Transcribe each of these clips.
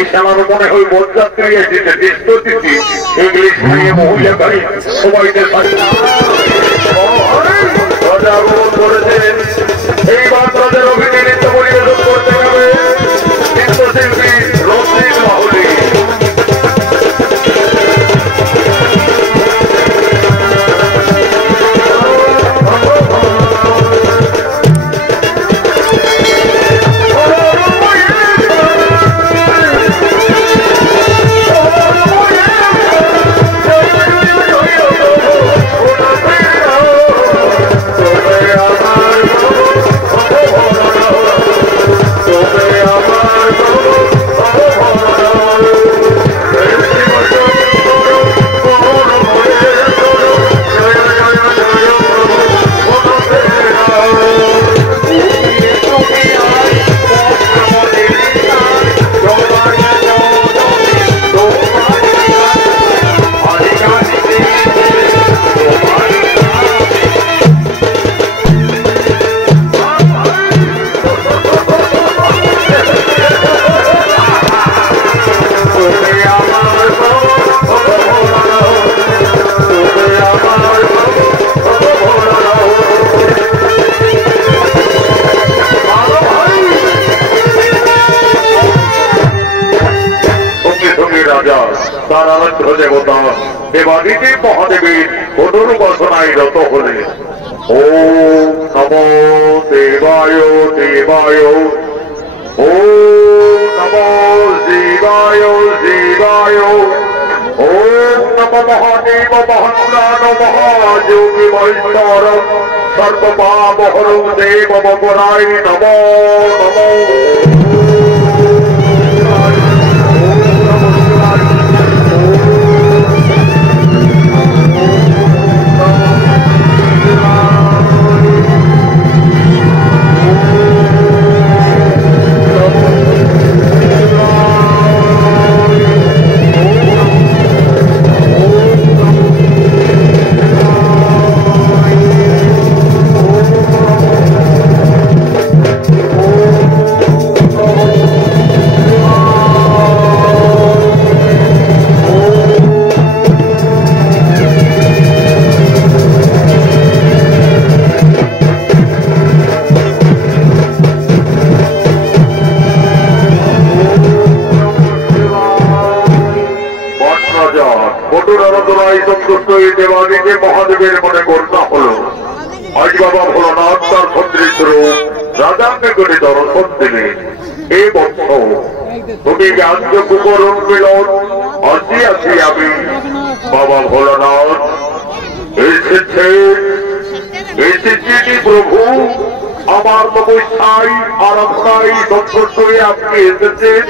ঈশানার মনে হয় বরযাত্রী এসেছে, দৃষ্টতিথি ইংলিশ নিয়ে মহিলা গাড়ি সবাইকে রাজা আগমন করেছেন। এইবার তাদের অভিনয় নৃত্য পরিবেশন করতে হবে নৃত্যশিল্পী রসিক মাহুলি। দেবতা দেবাদিতি মহাদেবীর অনুপাসনায় রত হলে ওম নমো দেবায় দেবায়, ওম নমো শিবায় শিবায়, ওম নমো মহাদেব মহাপ্রাণ মহাযোগী মহেশ্বর সর্বপাপহরং দেব বপরায় নমো নমো। দেবাদিকে মহাদেবের মনে করতে হলো আজ বাবা ভোলানাথ তার সদৃশ রূপ রাজার নিকটে দর্শন দিলেন। এই বৎস তুমি রাজ্য কুকরণ মিলন আসি আছি আমি বাবা ভোলানাথ এসেছে এসেছি প্রভু আমার তপস্যায় আরাধনায় দর্শন করে আপনি এসেছেন।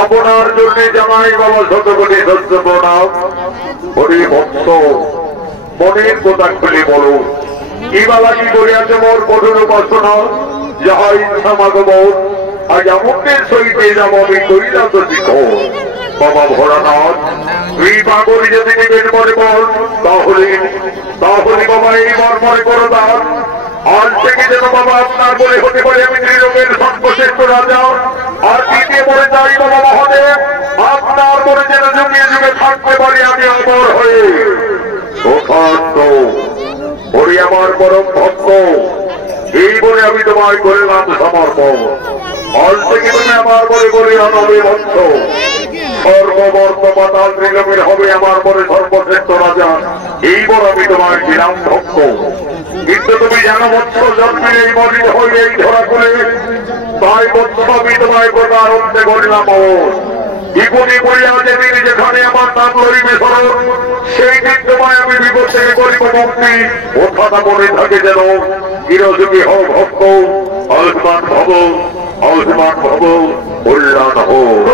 আপনার জন্য জানাই বাবা শতকোটি শস্য প্রণাম। হরি ভক্ত মনের কথা খুলে বলো কি বাবা কি করে আছে মোর কঠোর উপাসনা যাহা ইচ্ছা মাগব আজ আমাদের সহিতে যাব আমি করিলাম তো শিখো বাবা ভোলানাথ তুই পাগল যদি নেবেন মনে বল তাহলে তাহলে বাবা এইবার মনে করো দান আজ থেকে যেন বাবা আপনার বলে হতে পারে আমি ত্রিলোকের সর্বশ্রেষ্ঠ রাজা। আর দ্বিতীয় বলে যাই বাবা মহাদেব আপনার বলে যেন যুগে যুগে থাকতে পারি আমি অমর হয়ে। হরি আমার পরম ভক্ত এই বলে আমি তোমায় করলাম সমর্পণ। আজ থেকে তুমি আমার বলে বলে আনবে বংশ সর্ববর্ত পাতাল ত্রিলোকের হবে আমার বলে সর্বশ্রেষ্ঠ রাজা এই বলে আমি তোমায় দিলাম ভক্ত। কিন্তু তুমি জানো বৎস জন্মের এই মলিন হয়ে এই ধরা করে তাই বৎস আমি তোমায় প্রকার অন্তে করলাম বিপদে পড়িয়া দেবীর যেখানে আমার নাম লড়িবে স্মরণ সেই দিন তোমায় আমি বিপদ থেকে করিব মুক্তি। ও কথা মনে থাকে যেন চিরযুগী হও ভক্ত আয়ুষ্মান ভব আয়ুষ্মান ভব কল্যাণ হোক।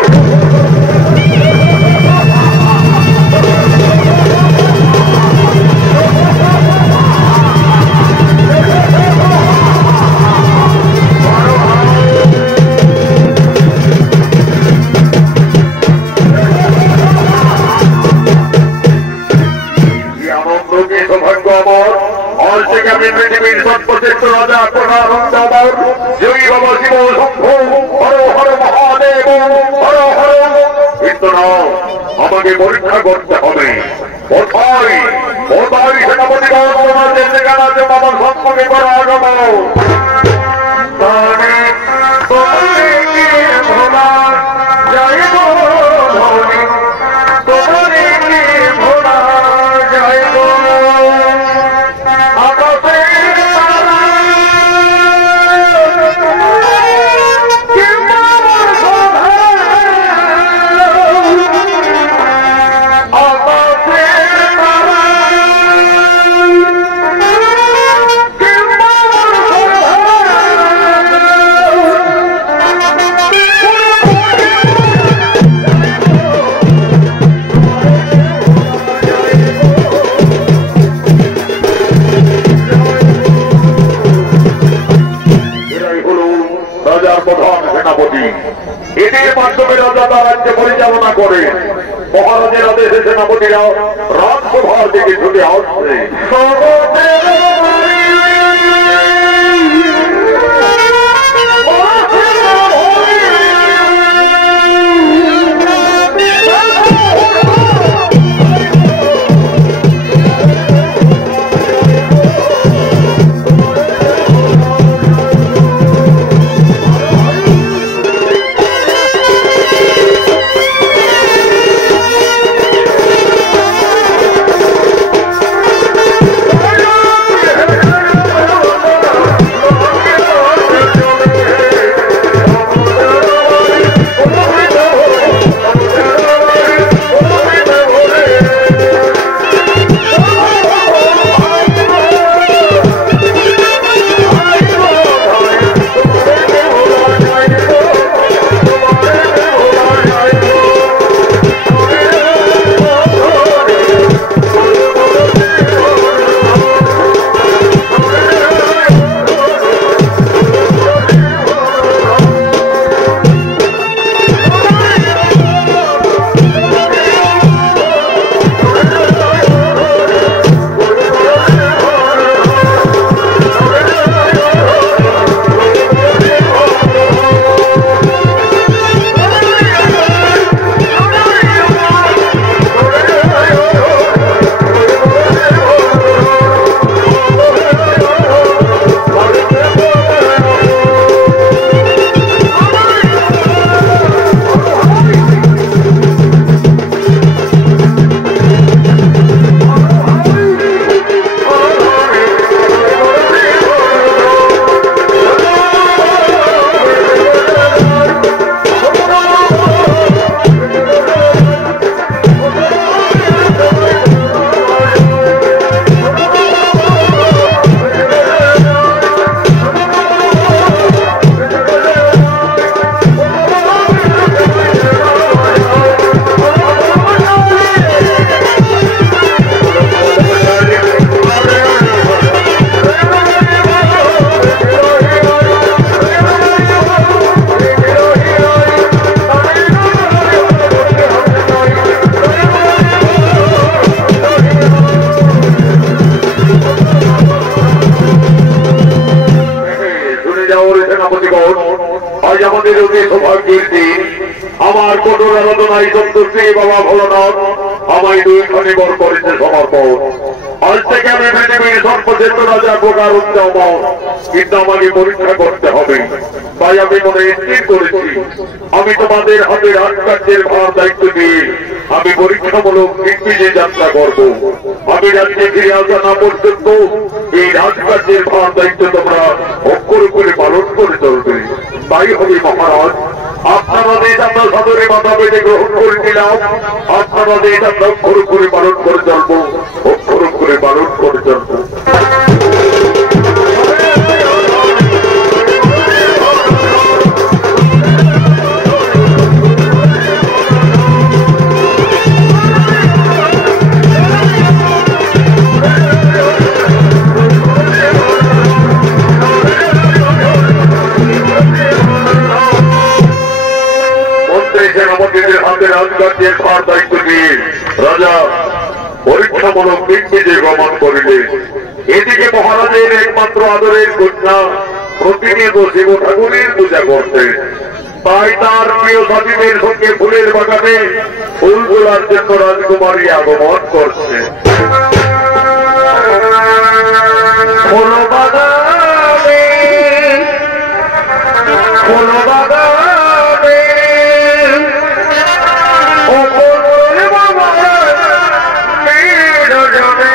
সৌভাগ্য আমার আজ থেকে আমি পৃথিবীর সর্বশ্রেষ্ঠ রাজা বরাবর জয় বাবা শিব শম্ভু হর হর মহাদেব হর হর। কিন্তু না, আমাকে পরীক্ষা করতে হবে কোথায় কোথায় সেনাপতি তোমার যে ঠিকানা আছে বাবার সম্পর্কে করা আগমন এটির মাধ্যমে রাজা তার রাজ্য পরিচালনা করে। মহারাজের আদেশে সেনাপতিরা রাজসভার দিকে ছুটে আসছে। আমার কঠোর আরাধনায় সন্তুষ্টি বাবা ভোলানাথ আমায় দুইখানি বর করেছে সমর্পণ। আজ থেকে আমি পৃথিবীর সর্বশ্রেষ্ঠ রাজা প্রকার উদ্যম, কিন্তু আমাকে পরীক্ষা করতে হবে। তাই আমি মনে স্থির করেছি আমি তোমাদের হাতে রাজকার্যের ভার দায়িত্ব দিয়ে আমি পরীক্ষামূলক দিগ্বিজয় যাত্রা করব। আমি রাজ্যে ফিরে আসা না পর্যন্ত এই রাজকার্যের ভার দায়িত্ব তোমরা অক্ষর করে পালন করে চলবে। তাই হবে মহারাজ, আপনারা দেশ আমরা সাদরে মাথা পেতে গ্রহণ করে নিলাম। আপনারা দেশ আমরা অক্ষর করে পালন করে চলবো, অক্ষর করে পালন করে চলবো। রাজকার্যের ভার দায়িত্ব দিয়ে রাজা পরীক্ষামূলক দিগ্বিজয় গমন করিলেন। এদিকে মহারাজের একমাত্র আদরের কন্যা প্রতিনিয়ত শিব ঠাকুরের পূজা করতে, তাই তার প্রিয় সাথীদের সঙ্গে ফুলের বাগানে ফুল তোলার জন্য রাজকুমারী আগমন করছে। ফুল বাগানে ফুল বাগানে ও ফুলের বাগানে রজনে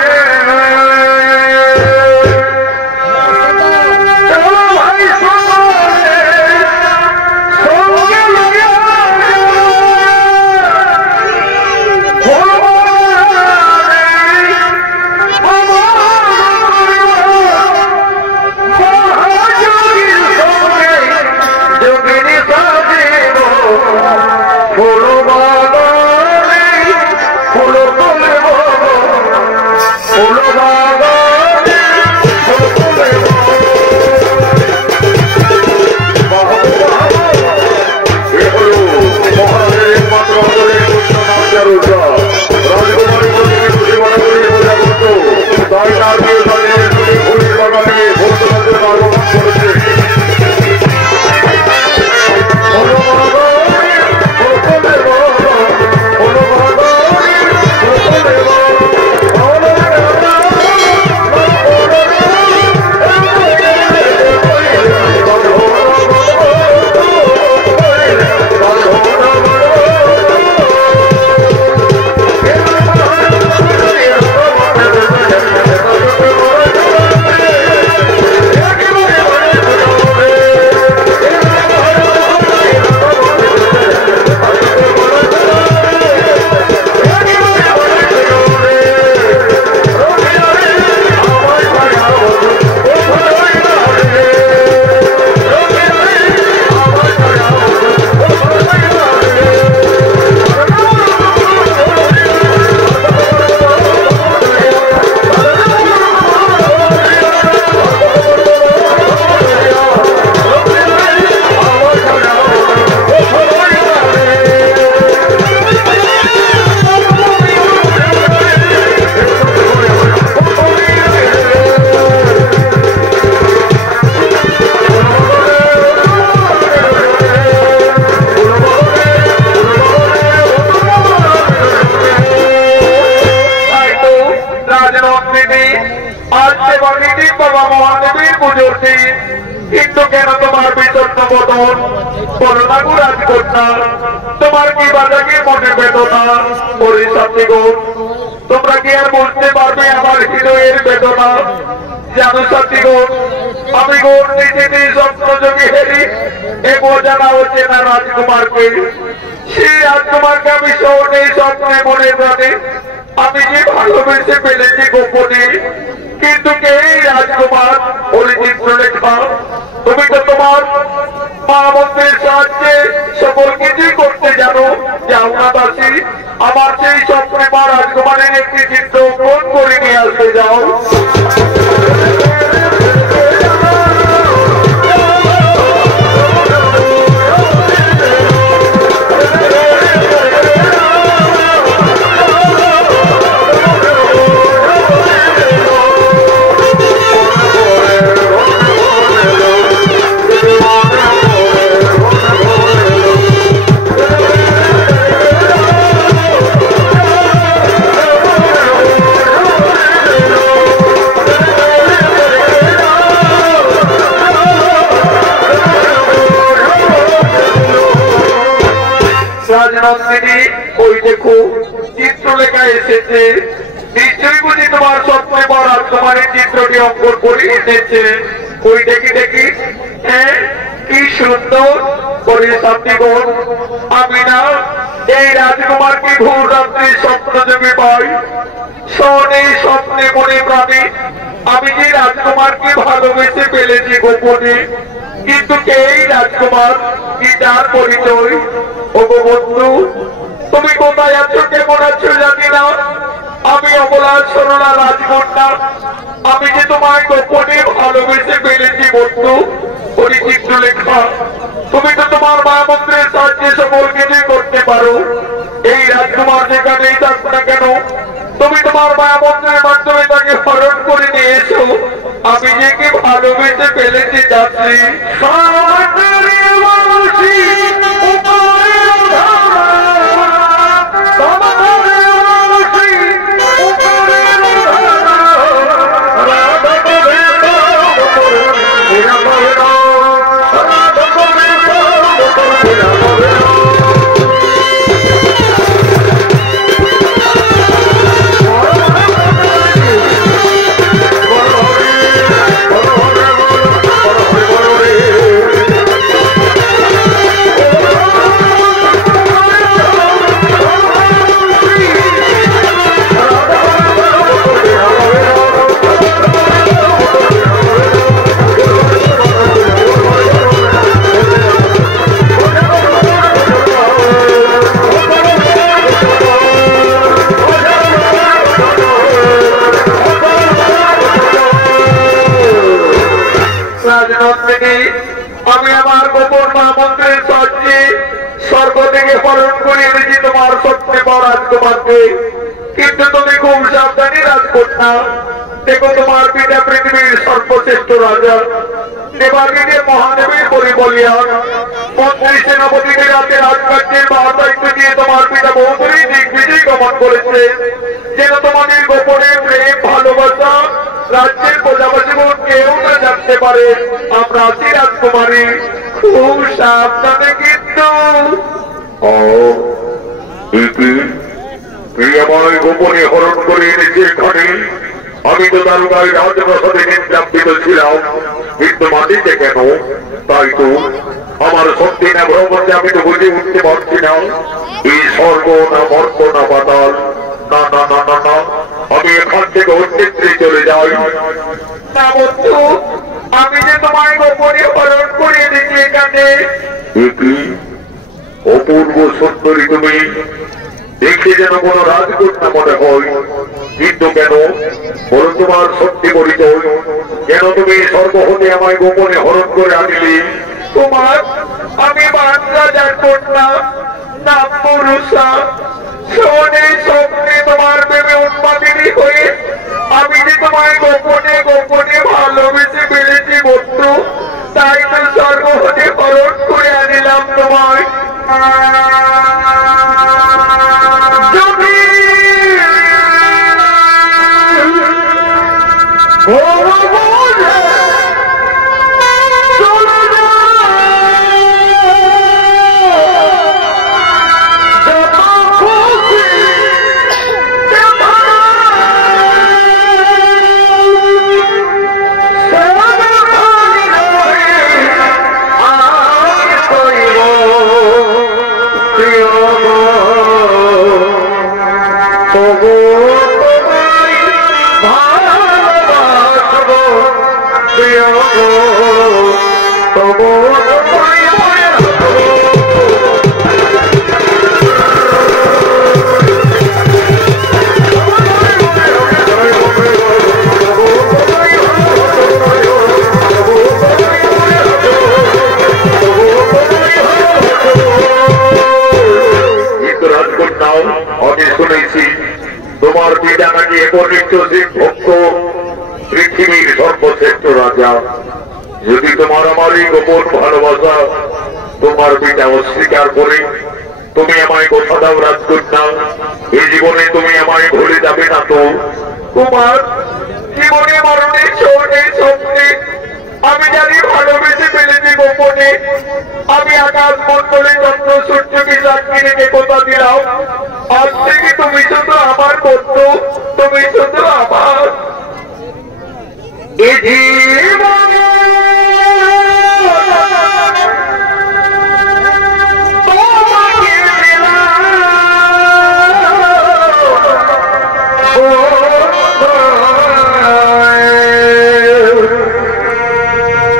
তোমার কি বাজাকে মনে বেদনা ওরে সাথীগণ, তোমরা কি আর বুঝতে পারবে আমার হৃদয়ের বেদনা? জানো সাথীগণ, আমি গোর নিজেতে স্বপ্ন যোগে হেরি এগো জানা হচ্ছে না রাজকুমারকে। সেই রাজকুমারকে আমি শোনে স্বপ্নে মনে জানে আমি যে ভালোবেসে ফেলেছি গোপনে, কিন্তু কে রাজকুমার ওরে চিত্রলেখা? তুমি তো তোমার মা মন্ত্রের সাহায্যে সকল কিছুই করতে জানো। যাও না দাসী, আমার সেই স্বপ্নে মা রাজকুমারের একটি চিত্র অঙ্কন করে নিয়ে আসতে যাও। রাজনন্দিনী, ওই দেখো চিত্রলেখা এসেছে। নিশ্চয়ই বুঝি তোমার স্বপ্নে বড় রাজকুমারের চিত্রটি অঙ্কন করে এসেছে। ওই দেখি দেখি, হ্যাঁ কি সুন্দর করে সাথীগণ। আমি না এই রাজকুমারকে ভোর রাত্রি স্বপ্ন জমে পাই, শোনে স্বপ্নে মনে প্রাণে আমি যে রাজকুমারকে ভালোবেসে ফেলেছি গোপনে, কিন্তু কে এই রাজকুমার, কি তার পরিচয়? ওগো বন্ধু, তুমি কোথায় আছো, কেমন আছো জানি না। আমি অবলা সরলা রাজকন্যা, আমি যে তোমায় গোপনে ভালোবেসে ফেলেছি বন্ধু। ওই চিত্রলেখা, তুমি তো তোমার মা মন্ত্রের সাহায্যে সকল কিছুই করতে পারো। এই রাজকুমার যেখানেই থাক না কেন, তুমি তোমার মায়া মন্ত্রের মাধ্যমে তাকে হরণ করে নিয়েছো। আমি যে কি ভালোবেসে ফেলেছি যাচ্ছি। আমি আমার গোপন মা মন্ত্রের সাহায্যে স্বর্গ থেকে হরণ করে এনেছি তোমার সত্যি রাজকুমারকে। কিন্তু তুমি খুব সাবধানী রাজকন্যা। দেখো তোমার পিতা পৃথিবীর সর্বশ্রেষ্ঠ রাজা দেবাদিদেব মহাদেবের পরিবলিয়ান মন্ত্রী সেনাপতিদের হাতে রাজকার্যের দায়িত্ব দিয়ে তোমার পিতা বহুদূরই দিগ্বিজয় গমন করেছে। যেন তোমাদের গোপনে প্রেম ভালোবাসা রাজ্যের প্রজাবাসী কেউ না জানতে পারে। আমরা আছি রাজকুমারী, খুব সাবধানে কিন্তু। প্রিয়ময় গোপনে হরণ করে এনেছে এখানে। আমি তো দারুগাই রাজপ্রাসাদে নির্যাতিত ছিলাম, কিন্তু মাটিতে কেন? তাই তো আমার সত্যি না ভ্রমণে আমি তো বুঝে উঠতে পারছি না। এই স্বর্গ না মর্ত না পাতাল, না না না না না, আমি এখান থেকে অন্যত্রে চলে যাই। না বন্ধু, আমি যে তোমায় গোপনে হরণ করে এনেছি এখানে। অপূর্ব সুন্দরী তুমি, দেখে যেন কোন রাজকন্যা মনে হয়, কিন্তু কেন বলো তোমার সত্যি পরিচয়? কেন তুমি স্বর্গ হতে আমায় গোপনে হরণ করে আনিলে? তোমার আমি রাজার কন্যা, নাম পুরুষা। শোনে স্বপ্নে তোমার প্রেমে উন্মাদিনী হয়ে আমি যে তোমায় গোপনে গোপনে ভালোবেসে ফেলেছি বন্ধু। তাই তো স্বর্গ হতে হরণ করে আনিলাম তোমায়। তোমার পিতা নাকি ভক্ত পৃথিবীর সর্বশ্রেষ্ঠ রাজা। যদি তোমার আমার এই গোপন ভালোবাসা তোমার পিতা অস্বীকার করে, তুমি আমায় কথা দাও রাজকন্যা, এই জীবনে তুমি আমায় ভুলে যাবে না তো? তোমার জীবনে মরণে শোনে স্বপ্নে আমি জানি ভালোবেসে ফেলেছি গোপনে। আমি আকাশ মন্ডলে চন্দ্র সূর্যকে সাক্ষী রেখে কথা দিলাম, আজ থেকে তুমি শুধু আমার বন্ধু, তুমি শুধু আমার।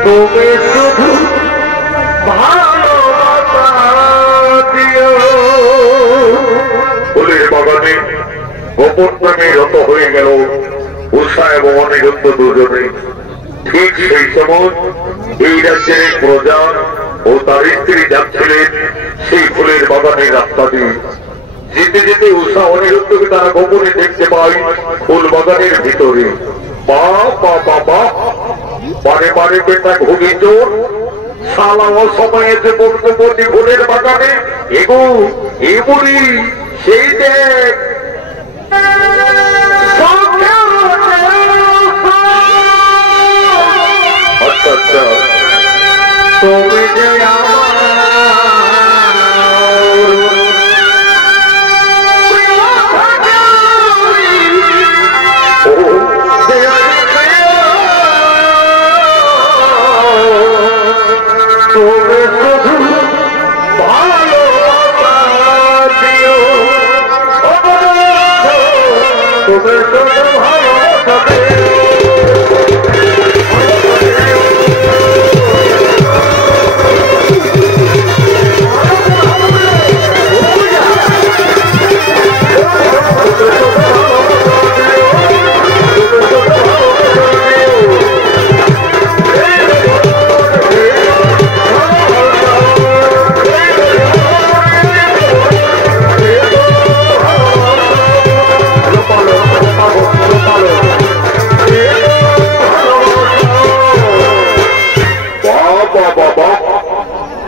তুমি শুধু ভালোবাসা দিও। ফুলের বাগানে গোপন প্রেমে রত হয়ে গেল উষা এবং অনিরুদ্ধ দুজনে। ঠিক সেই সময় এই রাজ্যের প্রজা ও তার স্ত্রী যাচ্ছিলেন সেই ফুলের বাগানের রাস্তা দিয়ে। যেতে যেতে উষা অনিরুদ্ধকে তারা গোপনে দেখতে পায় ফুল বাগানের ভিতরে। বারে বারে বেটা ঘুমি চোর সালা অসময়ে যে বন্ধুপতি ফুলের বাগানে এগো এ বুড়ি সেই দেখ আচ্ছা আচ্ছা তুমি যে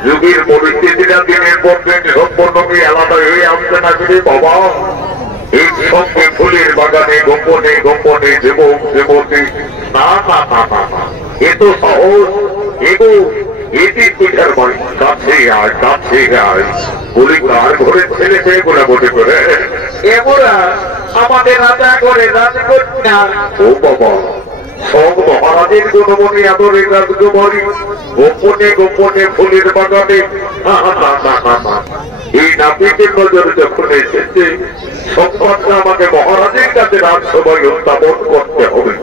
যুগের পরিস্থিতিটা দিনের পর দিন সম্পূর্ণ আলাদা হয়ে আসছে না যদি বাবা এই সঙ্গে ফুলের বাগানে গোপনে গোপনে যুবক যুবতী না না না না না এ তো সহজ এগো এটি পিঠার বাড়ি কাছে আয় বলি কার ঘরের ছেলে পেয়ে গোলা বটে করে এমরা আমাদের রাজা করে রাজকন্যা। ও বাবা সব মহারাজের গুণমণি আদরে রাজকুমারী গোপনে গোপনে ফুলের বাগানে এই নাপিতের নজরে যখন এসেছে সংবাদটা আমাকে মহারাজের কাছে রাজসভায় উত্থাপন করতে হবে।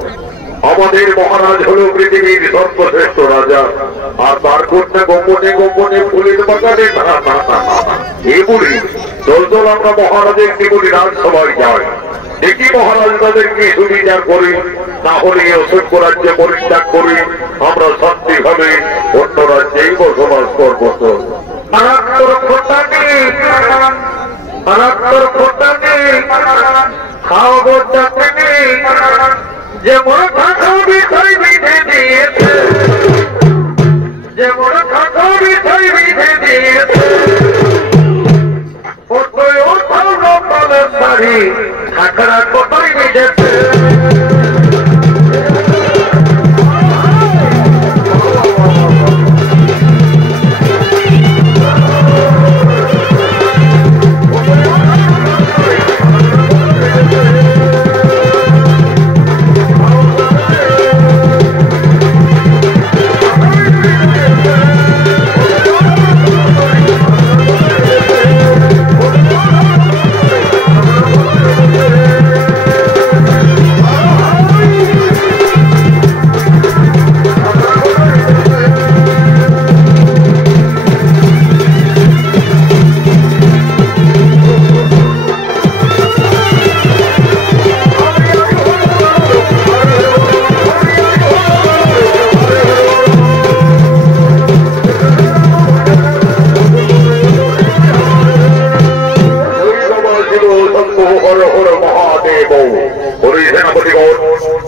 আমাদের মহারাজ হলো পৃথিবীর সর্বশ্রেষ্ঠ রাজা আর তার কন্যা গোপনে গোপনে ফুলের বাগানে এগুলি দল আমরা মহারাজের নিকটে রাজসভায় যাই দেখি মহারাজ তাদেরকে সুবিচার করি না হলে অসংখ্য রাজ্যে পরিত্যাগ করি আমরা শান্তি ভাবে অন্য রাজ্যেই বসবাস করবো। যেমন বিষয় বিধে দিয়েছে যেমন বিষয় বিধে দিয়েছে শাড়ি খাকড়া কোথায় বেঁধেছে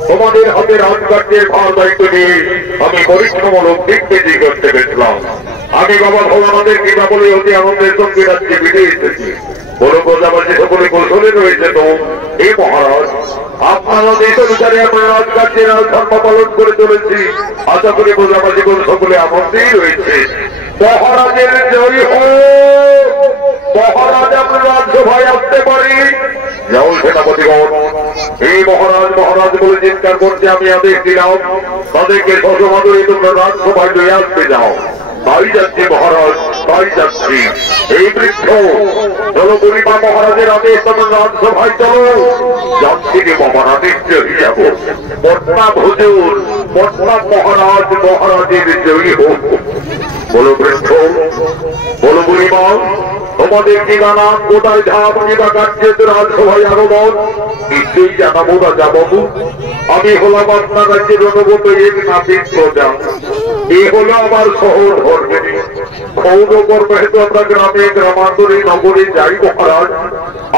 তোমাদের হাতে রাজকার্যের ভার দায়িত্ব নিয়ে আমি পরিশ্রমূলক দিগ্বিজয়ী করতে পেরেছিলাম। আমি বাবা ভগবানদের কিনা বলে অতি আনন্দের সঙ্গে রাজ্যে ফিরে এসেছি। বড় প্রজাবাসী সকলে কৌশলে রয়েছে তো এই মহারাজ আপনারা দেশ অনুসারে আমরা রাজকার্যের ধর্ম পালন করে চলেছি। আশা করি প্রজাবাসী সকলে আনন্দেই রয়েছে। মহারাজের জয় হোক। মহারাজ আমরা রাজ্যসভায় আসতে পারি। যাও সেনাপতিগণ এই মহারাজ মহারাজ বলে চিৎকার করতে আমি আদেশ দিলাম তাদেরকে সসমাদরে তোমরা রাজসভায় লয়ে আসতে যাও। তাই যাচ্ছি মহারাজ তাই যাচ্ছি। এই বৃক্ষ চলো পরিমা মহারাজের আদেশ তোমরা রাজসভায় চলো। যাচ্ছি রে মহারাজ নিশ্চয়ই যাব। পটনা ভুজুর পটনা মহারাজ মহারাজের জয়ী হোক। বলো বৃক্ষ বলো পরিমা তোমাদের ঠিকানা কোথায় ধাম কিনা কার্যের রাজসভায় আগমন নিশ্চয়ই জানাবো রাজা বাবু। আমি হলাম আপনার রাজ্যের অনুগত এক নাপিত প্রজা। এই হলো আমার সহধর্মিনী। ক্ষৌর কর্মে হেতু আমরা গ্রামে গ্রামান্তরে নগরে যাই মহারাজ।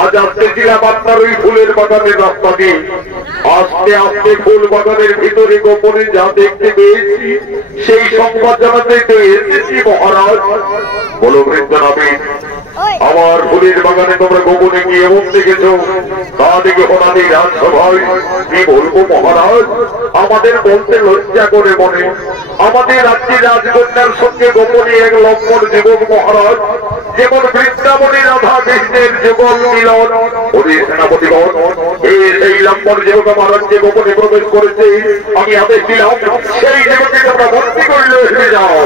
আজ আসতেছিলাম আপনার ওই ফুলের বাগানের রাস্তা দিয়ে। আস্তে আস্তে ফুল বাগানের ভিতরে গোপনে যা দেখতে পেয়েছি সেই সংবাদ জানাতে তো এসেছি মহারাজ। বলো বৃন্দনাবী, আমার ফুলের বাগানে তোমরা গোপনে গিয়ে এমন দেখেছো তা দেখে হঠাৎ এই রাজসভায় কি বলবো মহারাজ, আমাদের বলতে লজ্জা করে মনে। আমাদের রাজ্যের রাজকন্যার সঙ্গে গোপনে এক লম্বর যুবক মহারাজ, যেমন বৃন্দাবনে রাধা কৃষ্ণের যুগল মিলন। ওদের সেনাপতিগণ সেই লম্বর যুবক আমার রাজ্যে গোপনে প্রবেশ করেছে। আমি আদেশ দিলাম সেই যুবককে তোমরা ভর্তি করলে এসে যাও।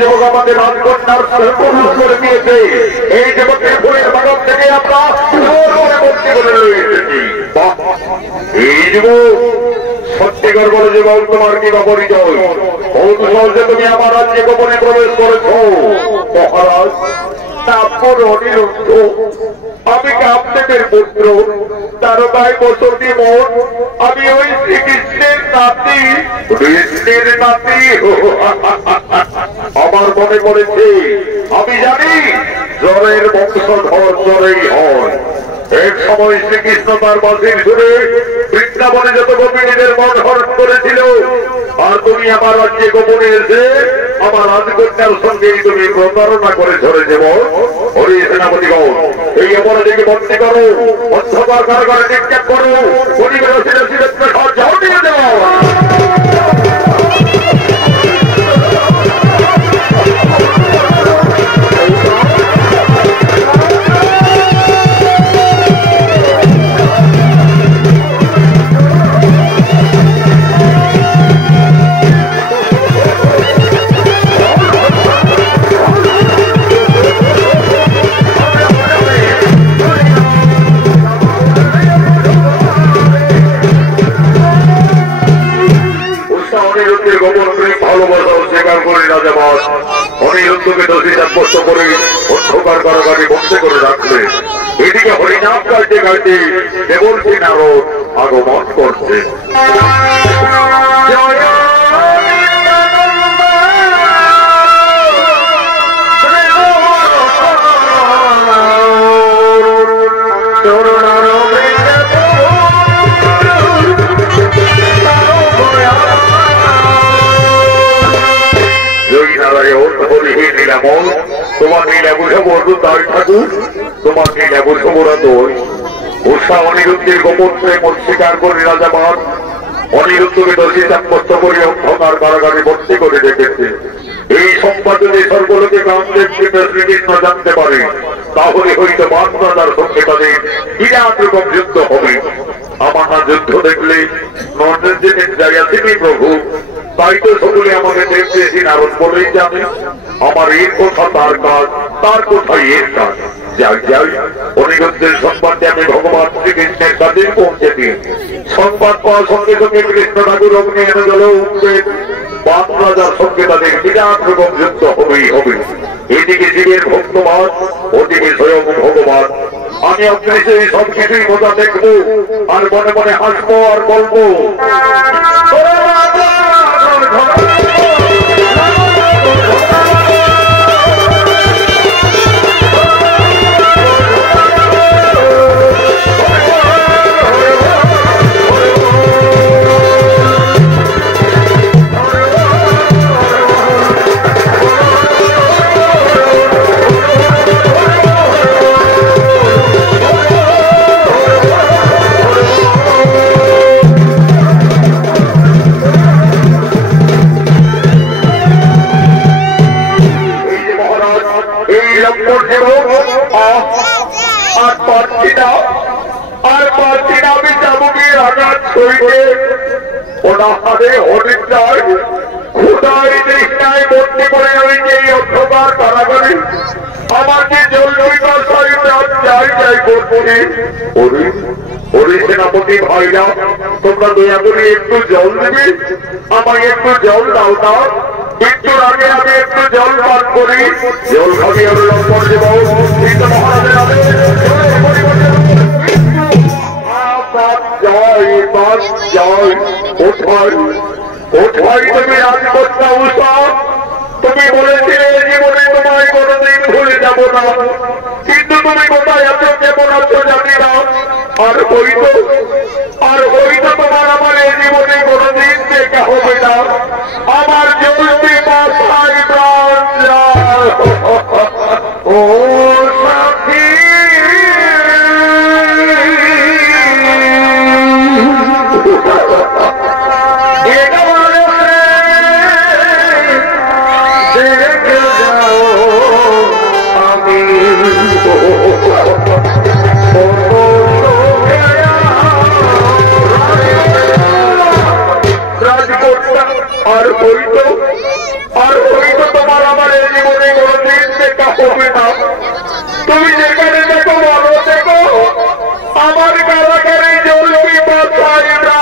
যুবক আমাদের রাজকন্যার সর্বপুরুষ করে দিয়েছে। এই যুবকের ফুলের বাগান থেকে আমরা ভর্তি করে রয়েছি। এই যুবক সত্যিকার বলে যুবক, তোমার কি বা পরিচয়? বহুত সহজে তুমি আমার রাজ্যে গোপনে প্রবেশ করেছ মহারাজ। তারপর অনিরুদ্ধ, আমি কামদেবের পুত্র, তারকায় বসতি মন। আমি ওই শ্রীকৃষ্ণের নাতি, কৃষ্ণের নাতি। আমার মনে পড়েছে, আমি জানি জ্বরের বংশধর জ্বরেই হয়। এক সময় শ্রীকৃষ্ণ তার বাঁশির সুরে বৃন্দাবনে যত গোপিনীদের মন হরণ করেছিল, আর তুমি আমার রাজ্যে গোপনে এসে আমার রাজকন্যার সঙ্গে তুমি প্রতারণা করে ঝরে যাব। হরি সেনাপতিগণ, এই অপরাধীকে বন্দী করো, অন্ধকার কারাগারে নিক্ষেপ করো, পরিবেশ ঝাড়িয়ে দেওয়া। ভালোবাসা স্বীকার করে রাজাবাস অনিরুদ্ধকে দোষী সাব্যস্ত করে অন্ধকার কারাগারে বন্দী করে রাখলে। এদিকে হরিনাম গাইতে গাইতে দেবর্ষী নারদ আগমন করছে। তোমার লীলা বুঝে বলবো তাই ঠাকুর, তোমার লীলা বুঝে বলা দই। উষা অনিরুদ্ধের গোপন প্রেম স্বীকার করে রাজাবান অনিরুদ্ধকে দোষী সাব্যস্ত করে অন্ধকার কারাগারে বন্দী করে রেখেছে। এই সংবাদ যদি স্বর্গলোকে কামদেব শ্রীকৃষ্ণ জানতে পারে, তাহলে হয়তো বান রাজার সঙ্গে তাদের বিরাট রকম যুদ্ধ হবে। আমার না যুদ্ধ দেখলে নরেন্দ্রের জায়গাতেই প্রভু, তাই তো সকলে আমাকে দেখতেছি নারদ বলেই জানে আমার এর কথা তার কাজ, তার কোথায় এর কাজ। যাই যাই, অনিরুদ্ধের সংবাদে আমি ভগবান শ্রীকৃষ্ণের কাছে পৌঁছে দিই। সংবাদ পাওয়ার সঙ্গে সঙ্গে কৃষ্ণ ঠাকুর অগ্নি এনে গেল উঠবেন। বান রাজার সঙ্গে তাদের বিরাট রকম যুদ্ধ হবেই হবে। এদিকে শিবের ভক্তবাদ, ওদিকে স্বয়ং ভগবান। আমি অগ্নিতে সব কিছুই মজা দেখবো, আর মনে মনে হাসবো আর বলবো ওটা হাতে অনেক যায় খোদাই দেখায় মন্ত্রী করে রয়েছে এই অন্ধকার কারাগারে আমার যে জল যাই যাই করছে ওরে ওরে সেনাপতি ভাইরা তোমরা দয়া করে একটু জল দেবে আমায় একটু জল দাও না মৃত্যুর আগে আমি একটু জল পান করি জল খাবি আমি লম্বর দেব মহারাজের আদেশ জয় বাস জয় কোথায় তুমি রাজকন্যা উষা তুমি বলেছিলে জীবনে তোমায় কোনোদিন ভুলে যাব না কিন্তু তুমি কোথায় আছো কেমন আছো জানি না আর হয়তো তোমার আমার এই জীবনে কোনোদিন দেখা হবে না আমার জলদি বাসায় প্রাণ যায় ও সাথী আর হয়তো তোমার আমার এই জীবনে কোনোদিন দেখা হবে না তুমি যেখানে দেখো বলো দেখো আমার কারাগারে জলবি বাসায় প্রাণ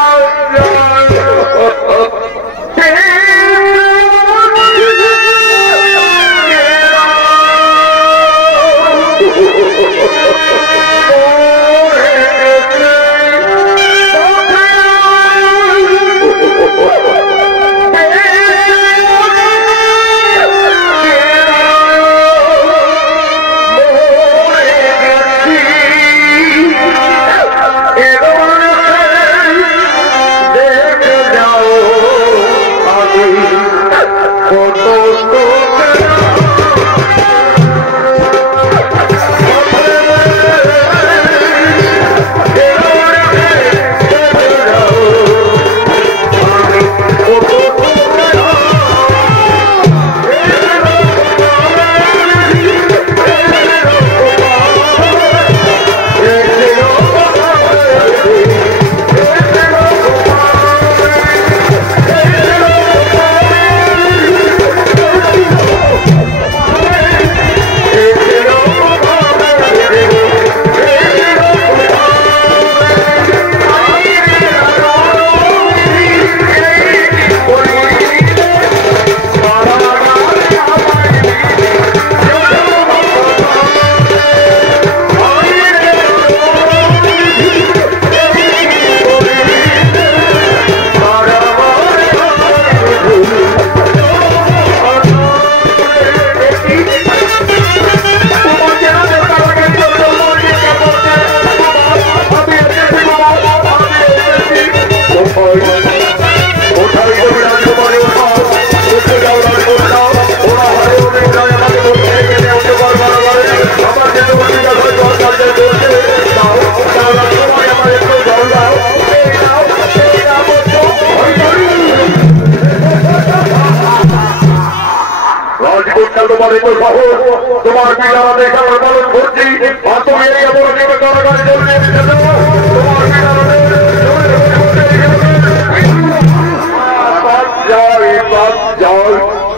তোমার পিতারা দেখার পালন করছি আর তুমি এই অবরোধে কারাগারে জড়িয়ে দিতে দেবো তোমার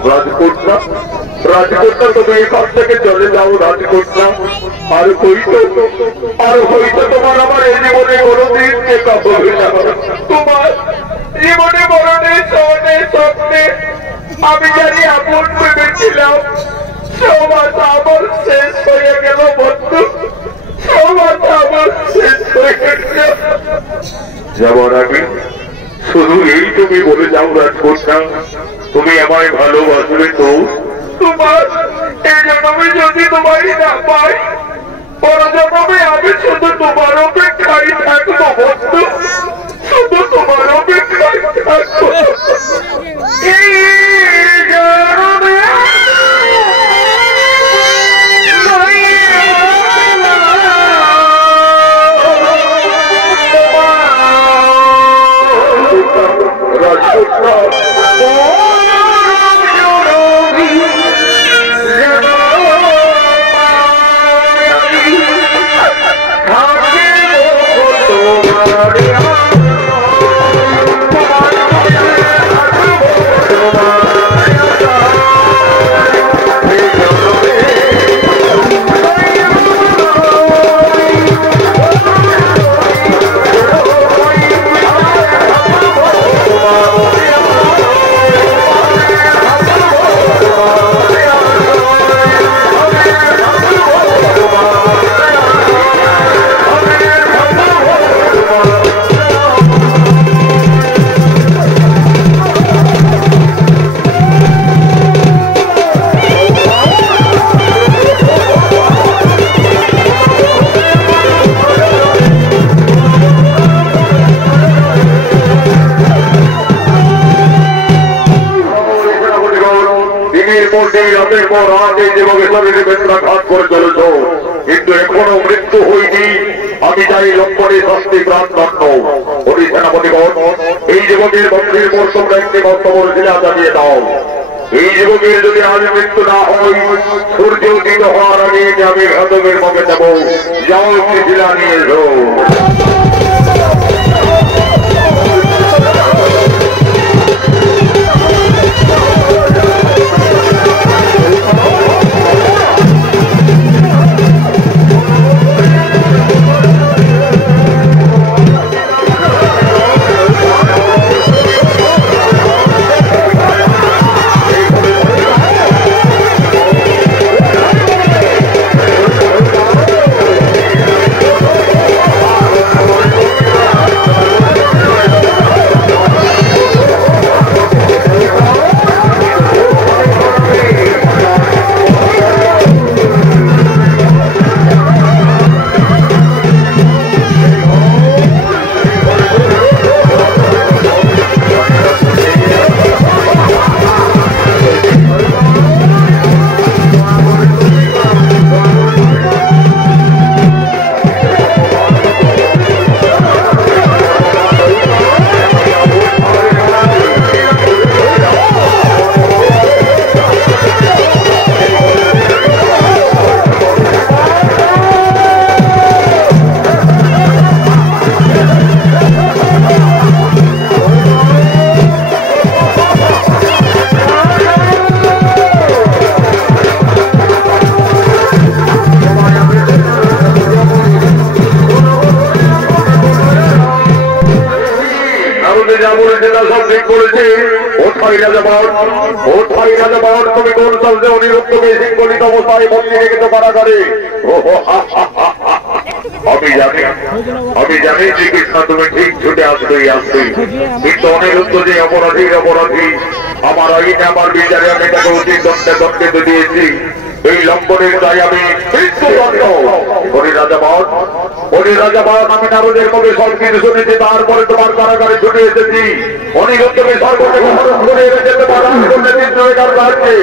রাজকন্যা রাজকন্যা তুমি এখান থেকে চলে যাও রাজকন্যা আর হয়তো তোমার আমার এই জীবনে কোনোদিন দেখা হবে না তোমার জীবনে মরণে স্বপ্নে আমি জানি আপন ভেবেছিলাম সমাজ আমার শেষ হয়ে গেল বন্ধু সমাজ আমার শেষ হয়ে গেল যাবার আগে শুধু এই তুমি বলে যাও রাজকন্যা তুমি আমায় ভালোবাসবে তো তোমার এই জন্মে যদি তোমারই না পাই পর জন্মে আমি শুধু তোমার অপেক্ষায় থাকবো বন্ধু শুধু তোমার অপেক্ষায় থাকবো দিনের পর দিন রাতের পর রাত এই যুবকের শরীরে বেদনাঘাত করে চলেছ, কিন্তু এখনো মৃত্যু হয়নি। আমি চাই লক্ষ্মণের শাস্তি প্রাণদণ্ড। হরি সেনাপতিগণ, এই যুবকের বন্ধের পর তোমরা একটি বক্তব্য শিলা চালিয়ে দাও। এই যুবকের যদি আজ মৃত্যু না হয়, সূর্য উদিত হওয়ার আগে আমি ঘাতকের মুখে যাব। যাও একটি শিলা নিয়ে এসো। তুমি কোন চলছে অনিরুদ্ধকে শৃঙ্খলিত অবস্থায় বন্দি রেখেছো কারাগারে? আমি জানি শ্রীকৃষ্ণ তুমি ঠিক ছুটে আসবেই আসবে, কিন্তু অনিরুদ্ধ যে অপরাধীর অপরাধী, আমার আইনে আমার বিচারে আমি তাকে উচিত দণ্ডে দণ্ডিত দিয়েছি। এই লম্বনের চাই আমি মৃত্যুদণ্ড। হরিরাজাবান, আমি নারদের মুখে সব কিছু শুনেছি, তারপরে তোমার কারাগারে ছুটে এসেছি। অনিরুদ্ধকে সর্বদেব হরণ করে যেতে পারার রাজ্যে,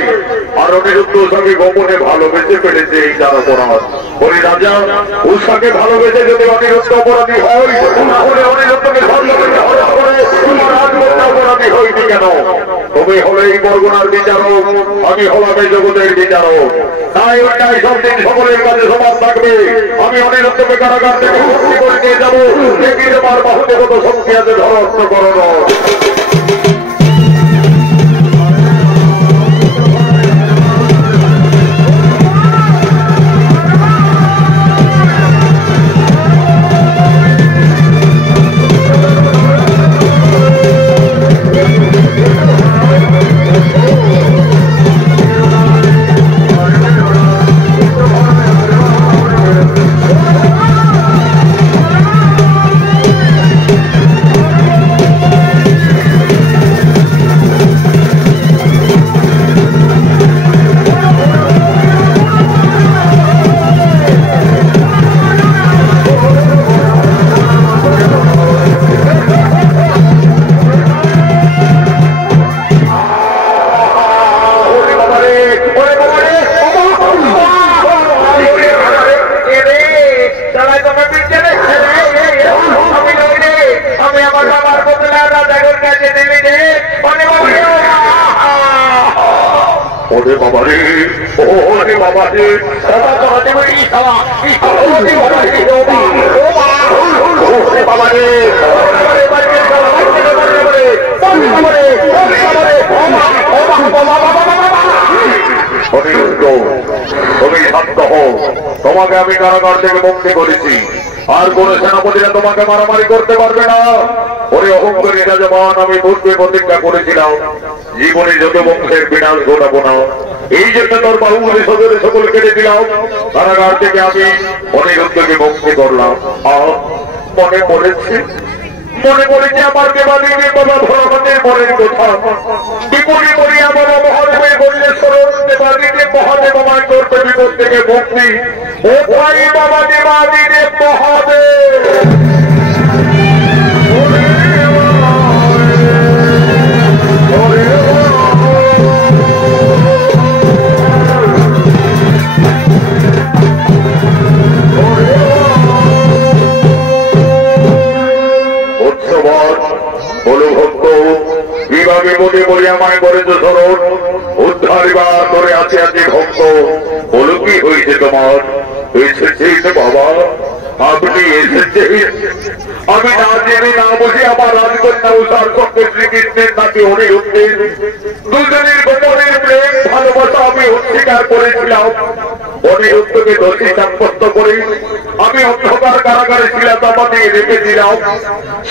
আর অনিরুদ্ধ সঙ্গে গোপনে ভালোবেসে ফেলেছে, এই তার অপরাধ। হরিরাজা, উষাকে ভালোবেসে যদি অনিরুদ্ধ অপরাধী হয়, তাহলে অনিরুদ্ধকে সর্বদেব হরণ করে তোমার রাজকন্যা অপরাধী হয়নি কেন? তুমি হলে এই বরগুনার বিচারক, আমি হলাম এই জগতের বিচারক। তাই অন্যায় সব দিন সকলের কাছে সমান থাকবে। আমি অনিরুদ্ধকে কারাগার থেকে মুক্তি করে নিয়ে যাবো। দেখি তোমার বাহুতে কত শক্তি আছে, ধর অস্ত্র করো। তোমাকে আমি কারাগার থেকে মুক্তি করেছি, আর কোন সেনাপতিরা তোমাকে মারামারি করতে পারবে না। ওরে অহংকারী রাজাবান, আমি পূর্বে প্রতিজ্ঞা করেছিলাম জীবনে যত বংশের বিনাশ ঘটাবো না। এই জন্য তোর বাহুগুলি সদরে সকল কেটে দিলাম। কারাগার থেকে আমি অনিরুদ্ধকে মুক্তি করলাম। মনে পড়েছে আমার দেবাদেবী বাবা ভগবানের মনের কথা। বিপরী করিয়া বাবা মহাদেবের বললে স্মরণ, দেবাদিদেব মহাদেব আমার করতে বিপদ থেকে মুক্তি। ও ভাই বাবা দেবাদিদেব মহাদেব। তোমার এসেছেন বাবা, আপনি এসেছেন। আমি না জেনে না বুঝে আমার রাজকন্যা উষার সঙ্গে শ্রীকৃষ্ণের নাকি অনিরুদ্ধের দুজনের গোপনের প্রেম ভালোবাসা আমি অস্বীকার করেছিলাম। অনিরুদ্ধকে দোষী সাব্যস্ত করে আমি অন্ধকার কারাগারে শিলাচাপা দিয়ে রেখেছিলাম।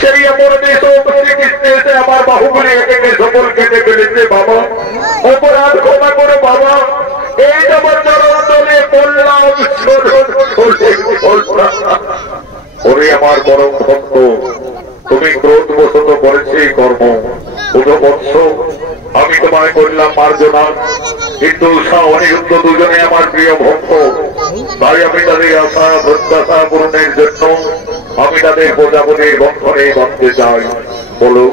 সেই অপরাধে শ্রীকৃষ্ণ এসে আমার বাহুগুলি একে সকল কেটে ফেলেছে বাবা। অপরাধ ক্ষমা করে বাবা, এই যেমন চরণ তলে পড়লাম, ওরে আমার পরম ভক্ত, তুমি ক্রোধ বশত করেছে এই কর্ম। বৎস, আমি তোমায় করলাম মার্জনা, কিন্তু উষা অনিরুদ্ধ দুজনে আমার প্রিয় ভক্ত। তাই আমি তাদের আশা প্রত্যাশা পূরণের জন্য আমি তাদের প্রজাপতির বন্ধনে বাঁধতে চাই। বলো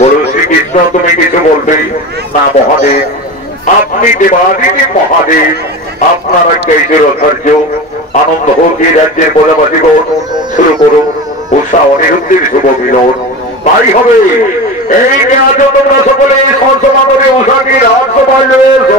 বলো শ্রীকৃষ্ণ, তুমি কিছু বলবে না? মহাদেব, আপনি দেবাদিদেব মহাদেব, আপনার একটা ঐশ্বর্য আনন্দ হোক এই রাজ্যের প্রজাপতিগণ। শুরু করুন উষা অনিরুদ্ধের শুভ মিলন। তাই হবে। এই আজ তোমরা সকলে সঞ্চনা করে উষাকে রাজসভায় রয়েছ।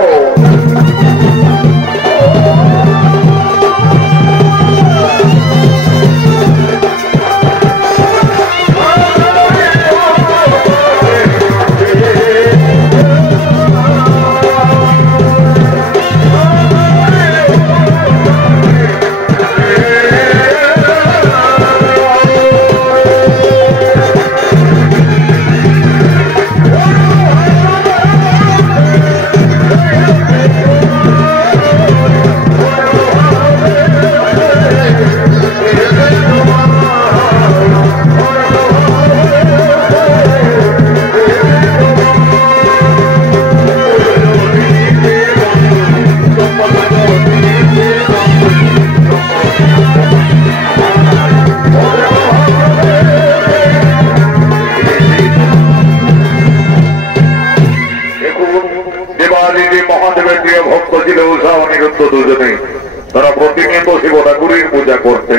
তারা প্রতিনিয়ত শিব ঠাকুরের পূজা করতে,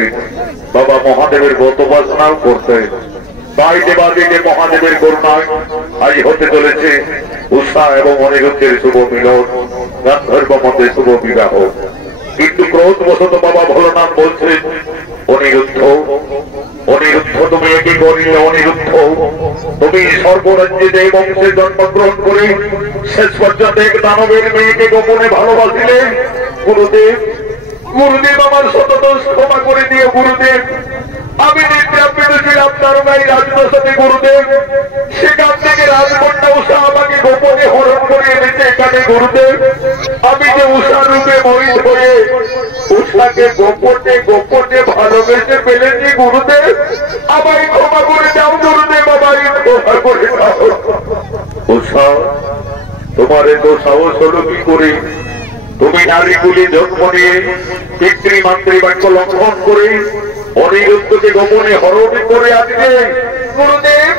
বাবা মহাদেবের ব্রত উপাসনাও করতে। তাই দেবাদিদেব মহাদেবের করুণায় আজ হতে চলেছে উষা এবং অনিরুদ্ধের শুভ মিলন, গান্ধর্ব মতে শুভ বিবাহ। কিন্তু ক্রোধ বশত বাবা ভোলানাথ বলছেন, অনিরুদ্ধ অনিরুদ্ধ তুমি একই করিলে অনিরুদ্ধ, তুমি সর্বরাজ্যে দেব বংশে জন্মগ্রহণ করে শেষ পর্যন্ত এক দানবের মেয়েকে গোপনে ভালোবাসিলে। গুরুদেব গুরুদেব আমার শতদোষ ক্ষমা করে দিয়ে গুরুদেব। আমি নির্যাতিত ছিলাম তারুণাই রাজপ্রাসাদে গুরুদেব, সেখান থেকে রাজকন্যা উষা আমাকে গোপনে হরণ করে এনেছে এখানে গুরুদেব। আমি যে উষা রূপে মোহিত হয়ে উষাকে গোপনে গোপনে ভালোবেসে ফেলেছি গুরুদেব। আমায় ক্ষমা করে দাও গুরুদেব, আমায় ক্ষমা করে দাও। উষা, তোমার এত সাহস হলো কি করে? তুমি নারীগুলি জন্ম নিয়ে পিতৃ মাতৃবাক্য লঙ্ঘন করে অনিরুদ্ধকে গোপনে হরণ করে আনবে। গুরুদেব,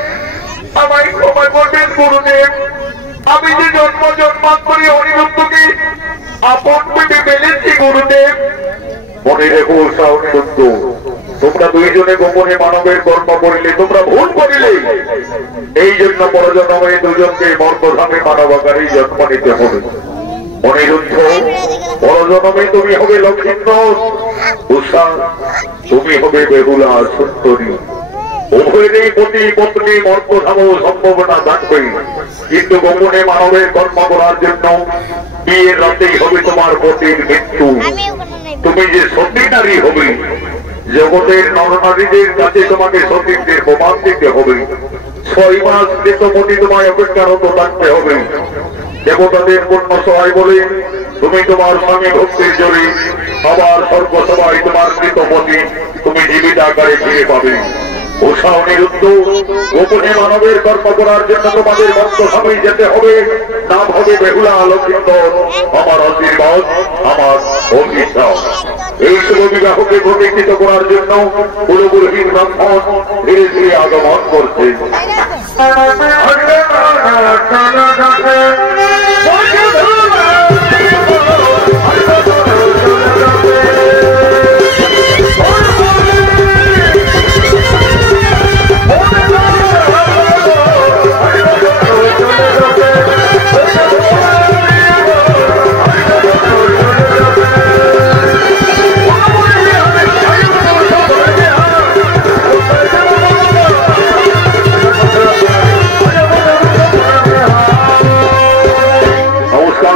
আমায় ক্ষমা করবেন গুরুদেব। আমি যে জন্মান্তরে অনিরুদ্ধকে আপন পেটে ফেলেছি গুরুদেব। মনে রেখো উষা অনিরুদ্ধ, তোমরা দুইজনে গোপনে মানবের কর্ম করিলে তোমরা ভুল করিলে। এই জন্য পরজন্মে দুজনকে মর্মধামে মানব আকারেই জন্ম নিতে হবে। অনিরুদ্ধ, পরজন্মে তুমি হবে লক্ষ্মীন্দর, উষা তুমি হবে বেহুলা সুন্দরী। উভয়েরই পতি পত্নী মর্মধাম সম্ভাবনা থাকবে, কিন্তু গোপনে মানবের কর্ম করার জন্য বিয়ের রাতেই হবে তোমার পতির মৃত্যু। তুমি যে সতী নারী হবে, জগতের নরনারীদের কাছে তোমাকে সতীত্বের প্রমাণ দিতে হবে। 6 মাস দেশপতি তোমায় অপেক্ষারত থাকতে হবে। দেবতাদের পূর্ণ সহায় বলে তুমি তোমার স্বামী ভক্তির জোরে আবার স্বর্গসভায় তোমার মৃতপতি তুমি জীবিত আকারে ফিরে পাবে। উষা অনিরুদ্ধ, গোপনে মানবের কর্ম করার জন্য তোমাদের মর্তধামে যেতে হবে। নাম হবে বেহুলা লক্ষ্মীন্দর। আমার আশীর্বাদ, আমার অভিশাপ। এই শুভ বিবাহকে প্রতিষ্ঠিত করার জন্য পুরোপুরহীন ব্রাহ্মণ ধীরে ধীরে আগমন করছে।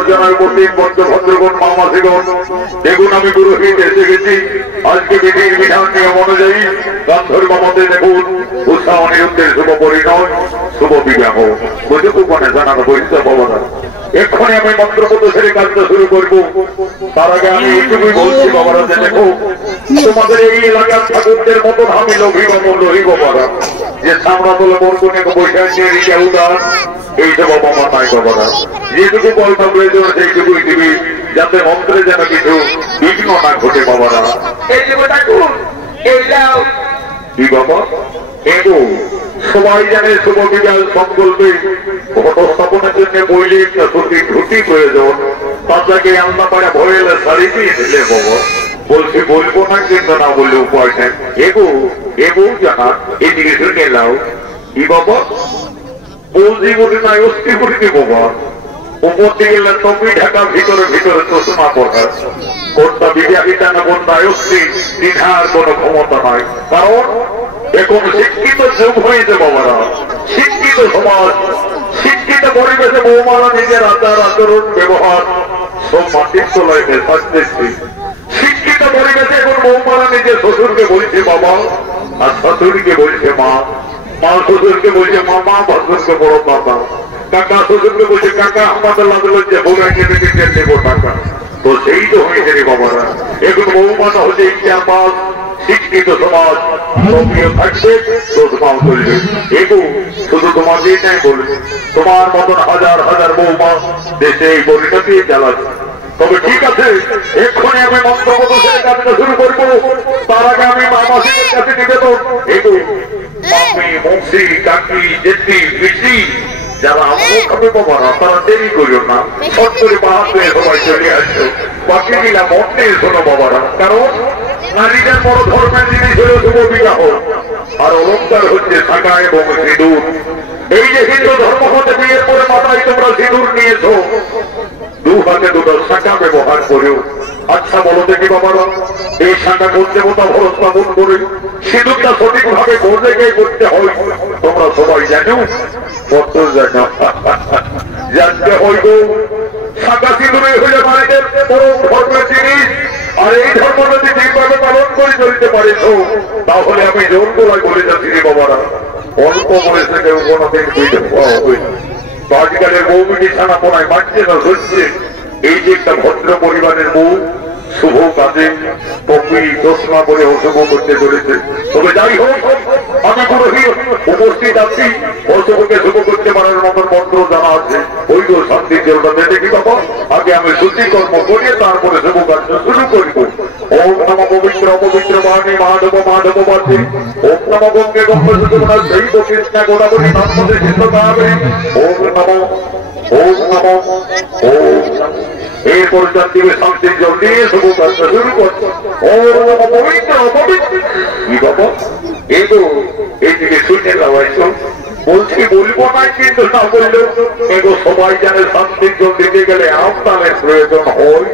জানাই উপস্থিত ভদ্রগণ মামাসিগণ, দেখুন আমি পুরোহিত এসে গেছি। আজকে বিধির বিধান নিয়ম অনুযায়ী গান্ধর্ব মতে দেখুন উৎসাহ অনিরুদ্ধের শুভ পরিণয়, শুভ বিবাহ বুঝুক মানে জানানো বৈশা ভবনা। এক্ষুনি আমি মন্ত্রপদ ছেড়ে কাজটা শুরু করবো। তার আগে আমি এইটুকুই বলছি বাবারা যে দেখো, তোমাদের এই এলাকার ঠাকুরদের মতন আমি লভিব লহিব বাবা, যে সামনা তোলে বরকুনিকে বৈশাখ নিয়ে রিচা উদার এইসব বাবা নাই বাবারা। যেটুকু বলতা প্রয়োজন সেইটুকুই দিবি, যাতে মন্ত্রে যেন কিছু বিঘ্ন না ঘটে বাবারা। এই যে ঠাকুর এইটাও কি বাবা এগো সবাই জানে শুভ বিবাহ সংকল্পে ঘট স্থাপনের জন্য বইলে একটা সত্যি ধুতি প্রয়োজন। তাকে আন্না পাড়া ভয়েলে শাড়িটি দিলে বাবা। বলছি বলবো না, কিন্তু না বললে উপায় নেই। এগো জানা এদিকে শুনে নাও। কি বাবা বলছি বলি নাই অস্থি করিনি বাবা। উপর দিকে গেলে টপি ঢাকা, ভিতরে ভিতরে চশমা পড়া। কোনটা বিবাহিতা না কোনটা অস্থি দ্বিধার কোন ক্ষমতা নাই। কারণ এখন শিক্ষিত যুগ হয়েছে বাবারা, শিক্ষিত সমাজ, শিক্ষিত পরিবেশে বৌমারা নিজের আচার আচরণ ব্যবহার সব মাটির তলায় সাজতেছে। শিক্ষিত পরিবেশে এখন বৌমারা নিজের শ্বশুরকে বলছে বাবা, আর শাশুড়িকে বলছে মা, মা শ্বশুরকে বলছে মামা, ভাসুরকে বড় বাবা, কাকা শ্বশুরকে বলছে কাকা। আমাদের লাগলো যে বৌমাকে নেবো টাকা। তো সেই তো হয়েছে রে বাবারা। এখন বৌমাটা হচ্ছে ইন্ডিয়া পাস, শিক্ষিত সমাজ সক্রিয় থাকবে, দোষমাও চলবে। এগো শুধু তোমাদের নাই বলবে, তোমার মতন হাজার হাজার বৌমা দেশে এই পরিণতি চালাচ্ছে। তবে ঠিক আছে, এক্ষুনি আমি মন্ত্রপদ ছেড়ে কাজটা শুরু করবো। তার আগে আমি মামাসিদের কাছে নিবেদন, এগো মামি, মৌসি, কাকি, জেঠি, পিসি যারা আমল খাবে বাবারা, তারা দেরি করিও না, সব করে বাহাত হয়ে সবাই চলে আসছো। বাকি মিলা মন নিয়ে শোনো বাবারা। কারণ নারীদের বড় ধর্মের জিনিস হল শুভ বিবাহ, আর অলঙ্কার হচ্ছে শাখা এবং সিঁদুর। এই যে হিন্দু ধর্ম হতে বিয়ের পরে মাথায় তোমরা সিঁদুর নিয়েছো, দু হাতে দুটো শাখা ব্যবহার করেও। আচ্ছা বলো দেখি বাবারা, এই শাখা করতে মতো ভরত স্থাপন করে সিঁদুরটা সঠিকভাবে বসে গিয়ে করতে হয় তোমরা সবাই জানো, কত জানো। জানতে হইব শাখা সিঁদুরে হইলে বাড়িতে পরম ধর্মের জিনিস। আর এই ধর্ম যদি ঠিকভাবে পালন করে চলতে পারিস, তাহলে আমি জোর গোলায় বলে যাচ্ছি রে বাবারা, অল্প বয়সে কেউ কোনোদিন বুঝতে পাওয়া হবে না। তো আজকালের বউ মিটি ছানা পোনায় মানছে না, ধরছে। এই যে একটা ভদ্র পরিবারের বউ শুভ কাজে টপি চশমা করে অশুভ করতে চলেছে। তবে যাই হোক, আমি পুরোহিত উপস্থিত আছি, অশুভকে শুভ করতে পারার মতন মন্ত্র জানা আছে। ওই তো শান্তির জলটা দেখি বাবা, আগে আমি শুদ্ধি কর্ম করিয়ে তারপরে শুভ কার্য শুরু করবো। ওম নম পবিত্র অপবিত্র বাণী মাধব মাধব বাদে, ওম নম গঙ্গে গঙ্গ সুতরা শৈব কৃষ্ণ গোদাবরী নর্মদে সিন্ধু কাবেরী, ওম নম ওম নম ওম। এই পর্যন্ত শান্তির জল দিয়ে শুভ কার্য শুরু করছে। ওম পবিত্র অপবিত্র কি বাবা এগো এইদিকে শুনে লাগাইছো। বলছি বলবো না, কিন্তু না বললেও এগো সবাই জানে শান্তির জল দিতে গেলে আমদানের প্রয়োজন হয়।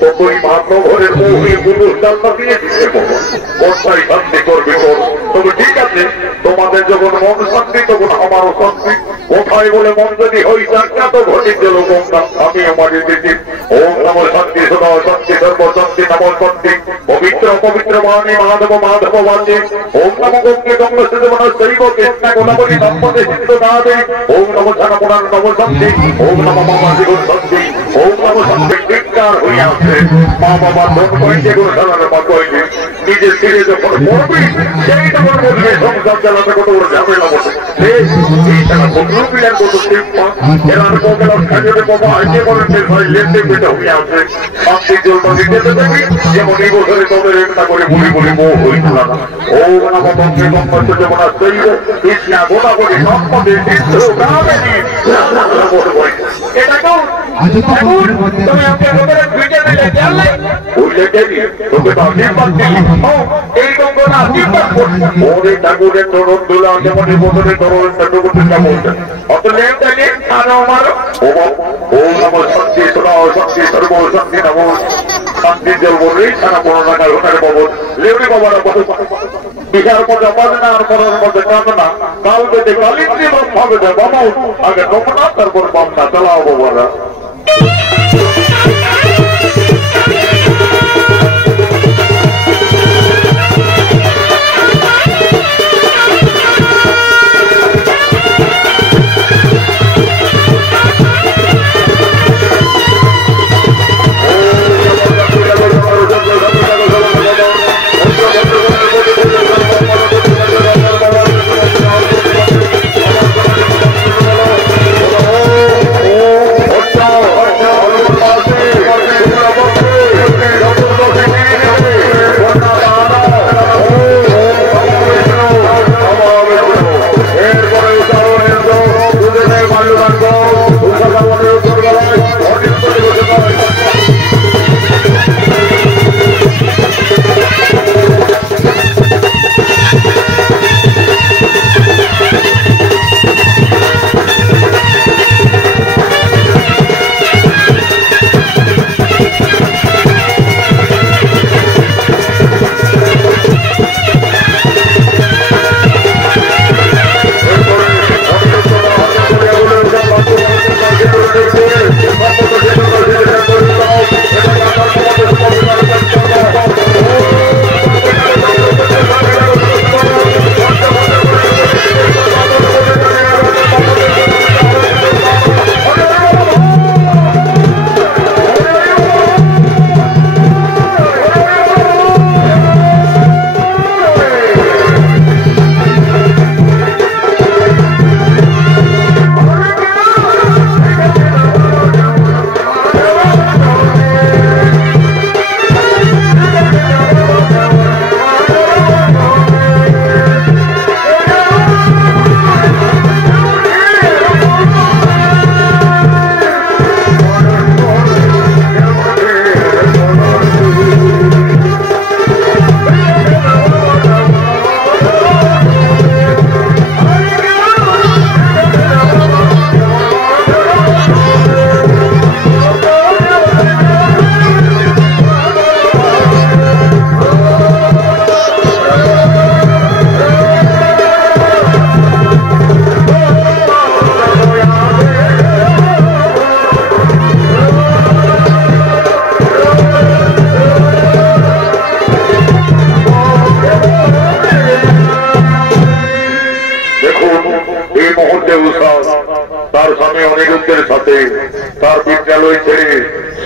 তো তুই মাত্র ঘরের বউকে পুরুষ ডালটা দিয়ে দিতে পারো, কোথায় শান্তি করবি তোর। তবে ঠিক আছে, তোমাদের যখন মন শান্তি তখন আমারও শান্তি। কোথায় বলে মন যদি হই যাত্রা তো ঘটির জল গঙ্গা আমি আমার দিদি। ওম নম শান্তি সদা শান্তি সর্ব শান্তি নম শান্তি পবিত্র অপবিত্র বাণী মাধব মাধব বাণী। ওম নম গঙ্গে গঙ্গ সুদমন শৈব কৃষ্ণ গোদাবরী নর্মদে সিন্ধু কাবেরী। ওম নম ঝানপুরার নম শান্তি, ওম নম মামাজিগুর শান্তি, ওম নম শান্তি। চিৎকার হয়ে আছে মা বাবা ধন কয়েছে গুরু সালার মা কয়েছে। নিজের ছেলে যখন পড়বি সেই তখন বলবে সংসার চালাতে কত বড় ঝামেলা বসে। এই তারা বন্ধু পিলার কত শিল্পা এরার কবেলার খাজনে বাবা আইতে বলেন ভাই লেনদেন পেটা হয়ে আছে। শান্তি জলটা দিতে দেখবি যেমন এই বছরে তবে একটা করে বলি বলি বউ হইত না। ওম নম গঙ্গে গঙ্গ সুদমন শৈব কৃষ্ণ গোদাবরী নর্মদে সিন্ধু কাবেরী। এটা কেউ তুমি আমাকে বলে ভিডিও দিলে জানলে বললে দেবি তোকে তো আমি পাচ্ছিলি। এই গঙ্গনা আশীর্বাদ করছি ওরে ঠাকুরের তরুণ দুলা যেমন এই বছরের তরুণ ঠাকুর কেমন অত লেন থাকে আরো আমারও। ওম নম শান্তি সদা শান্তি সর্ব শান্তি নম শান্তি জল বলে সারা বড় নাগাল ওখানে পাবো লেউরি বাবারা বিহার মধ্যে বাজনা আর মরার মধ্যে কাঁদনা কাল বেঁধে কালিন্দ্রি বাম ভাবে বাবা আগে নমনা তারপর বামনা চালাও বাবারা।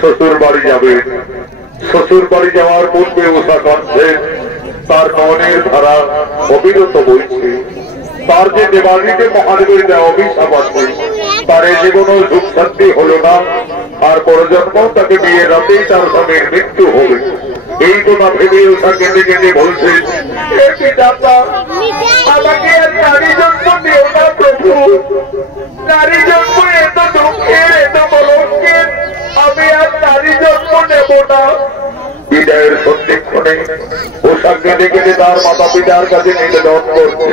শ্বশুর বাড়ি যাবে। শ্বশুর বাড়ি যাওয়ার পূর্বে উষা কাঁদছেন, তার নয়নের ধারা অবিরত বইছে। তার যে দেবালিকে মহাদেবের দেওয়া অভিশাপ আছে, তার এই জীবনও সুখ শান্তি হলো না। আর পরজন্ম তাকে বিয়ের রাতেই তার স্বামীর মৃত্যু হবে। এই কথা ভেবে উষা কেঁদে কেঁদে বলছে, আমাকে আর নারী জন্ম দেও না প্রভু। নারী জন্ম এত দুঃখের, এত কলঙ্কের, আমি আর নারী জন্ম নেব না। বিদায়ের সন্ধিক্ষণে উষা কেঁদে কেঁদে তার মাতা পিতার কাছে নিবেদন করছে,